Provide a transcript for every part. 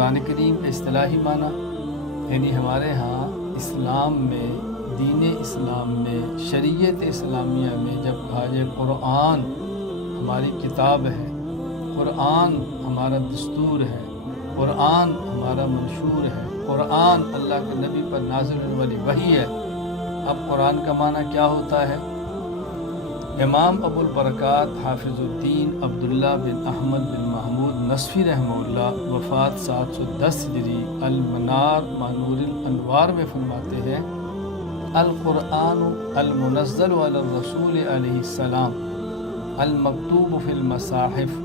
قرآن کریم کا اصطلاحی معنی یعنی ہمارے ہاں اسلام میں، دین اسلام میں، شریعت اسلامیہ میں جب کہا جائے قرآن ہماری کتاب ہے، قرآن ہمارا دستور ہے، قرآن ہمارا منشور ہے، قرآن اللہ کے نبی پر نازل ہونے والی وحی ہے، اب قرآن کا معنی کیا ہوتا ہے؟ امام ابو البرکات حافظ الدین عبداللہ بن احمد بن محمود نصفی رحمہ اللہ وفات 710 ہجری المنار مانور الانوار میں فرماتے ہیں القرآن المنزل علی الرسول علیہ السلام المکتوب فی المصاحف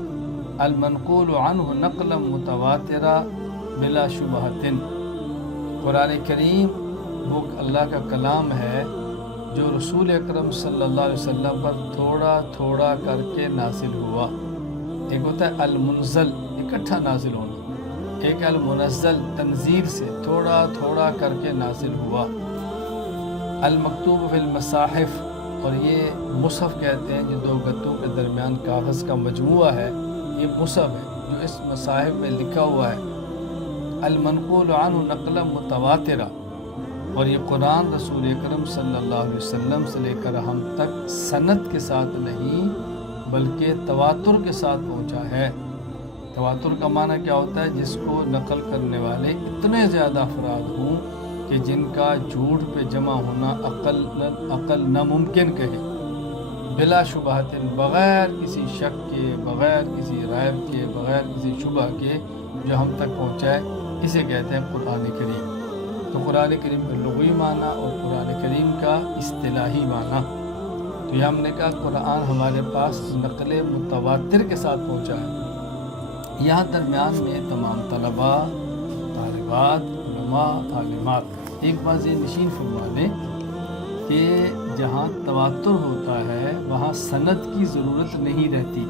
المنقول عنہ نقلا متواترا بلا شبہۃ۔ قرآن کریم وہ اللہ کا کلام ہے جو رسول اکرم صلی اللہ علیہ وسلم پر تھوڑا تھوڑا کر کے نازل ہوا۔ ایک ہوتا ہے المنزل اکٹھا نازل ہونا، ایک المنزل تنزیل سے تھوڑا تھوڑا کر کے نازل ہوا۔ المکتوب فی المصاحف، اور یہ مصحف کہتے ہیں جو دو گتوں کے درمیان کاغذ کا مجموعہ ہے، یہ مصحف ہے جو اس مصاحف میں لکھا ہوا ہے۔ المنقول عنہ نقلا متواترہ، اور یہ قرآن رسول اکرم صلی اللہ علیہ وسلم سے لے کر ہم تک سند کے ساتھ نہیں بلکہ تواتر کے ساتھ پہنچا ہے۔ تواتر کا معنی کیا ہوتا ہے؟ جس کو نقل کرنے والے اتنے زیادہ افراد ہوں کہ جن کا جھوٹ پہ جمع ہونا عقل ناممکن کہے، بلا شبہۃ، بغیر کسی شک کے، بغیر کسی ریب کے، بغیر کسی شبہ کے جو ہم تک پہنچائے، اسے کہتے ہیں قرآن کریم۔ تو قرآن کریم کا لغوی معنی اور قرآن کریم کا اصطلاحی معنی، تو یہ ہم نے کہا قرآن ہمارے پاس نقل متواتر کے ساتھ پہنچا ہے۔ یہاں درمیان میں تمام طلباء، طالبات، علماء، عالمات ایک بات یہ نشین فرما لیں کہ جہاں تواتر ہوتا ہے وہاں سند کی ضرورت نہیں رہتی۔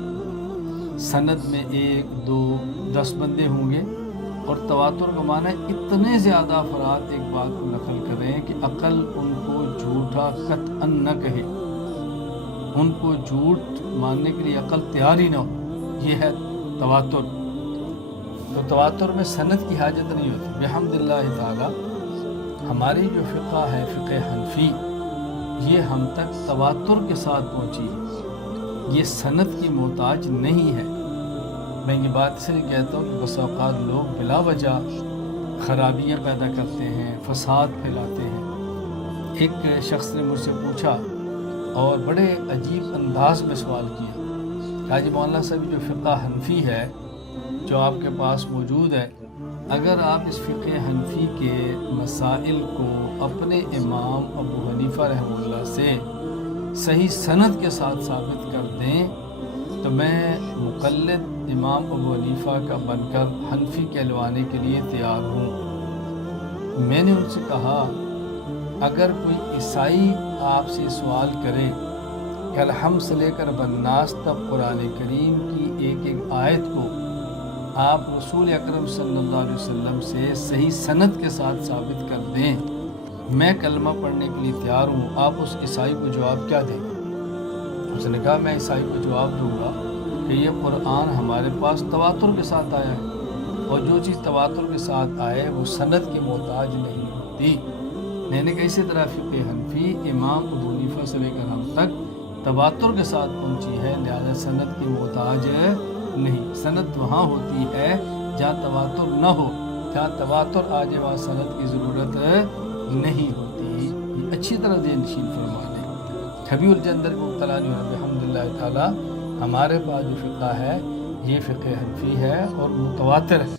سند میں 1، 2، 10 بندے ہوں گے، اور تواتر کا معنی ہے اتنے زیادہ افراد ایک بات کو نقل کر رہے ہیں کہ عقل ان کو جھوٹا قطعاً نہ کہے، ان کو جھوٹ ماننے کے لیے عقل تیار ہی نہ ہو، یہ ہے تواتر۔ تو تواتر میں سند کی حاجت نہیں ہوتی۔ بحمد اللہ تعالی ہماری جو فقہ ہے، فقہ حنفی، یہ ہم تک تواتر کے ساتھ پہنچی ہے، یہ سند کی محتاج نہیں ہے۔ میں یہ بات اس لیے کہتا ہوں کہ بس اوقات لوگ بلا وجہ خرابیاں پیدا کرتے ہیں، فساد پھیلاتے ہیں۔ ایک شخص نے مجھ سے پوچھا اور بڑے عجیب انداز میں سوال کیا کہ حاجی مولانا صاحب جو فقہ حنفی ہے جو آپ کے پاس موجود ہے، اگر آپ اس فقہ حنفی کے مسائل کو اپنے امام ابو حنیفہ رحمہ اللہ سے صحیح سند کے ساتھ ثابت کر دیں تو میں مقلد امام ابو حنیفہ کا بن کر حنفی کہلوانے کے لیے تیار ہوں۔ میں نے ان سے کہا اگر کوئی عیسائی آپ سے سوال کرے کہ الحمد سے لے کر بالناس تک قرآن کریم کی ایک ایک آیت کو آپ رسول اکرم صلی اللہ علیہ وسلم سے صحیح سند کے ساتھ ثابت کر دیں، میں کلمہ پڑھنے کے لیے تیار ہوں، آپ اس عیسائی کو جواب کیا دیں؟ اس نے کہا میں عیسائی کو جواب دوں گا کہ یہ قرآن ہمارے پاس تواتر کے ساتھ آیا ہے، اور جو چیز تواتر کے ساتھ آئے وہ سند کی محتاج نہیں ہوتی۔ میں نے کہا اسی طرح فقہ حنفی امام ابو حنیفہ سے لے کر ہم تک تواتر کے ساتھ پہنچی ہے، لہذا سند کی محتاج نہیں۔ سند وہاں ہوتی ہے جہاں تواتر نہ ہو، جہاں تواتر آ جائے وہاں سند کی ضرورت نہیں ہوتی۔ یہ اچھی طرح ذہن نشین فرما لیں۔ کبھی الجندر کو مبتلا نہیں ہونا۔ الحمدللہ تعالی ہمارے پاس جو فقہ ہے یہ فقہ حنفی ہے اور متواتر ہے۔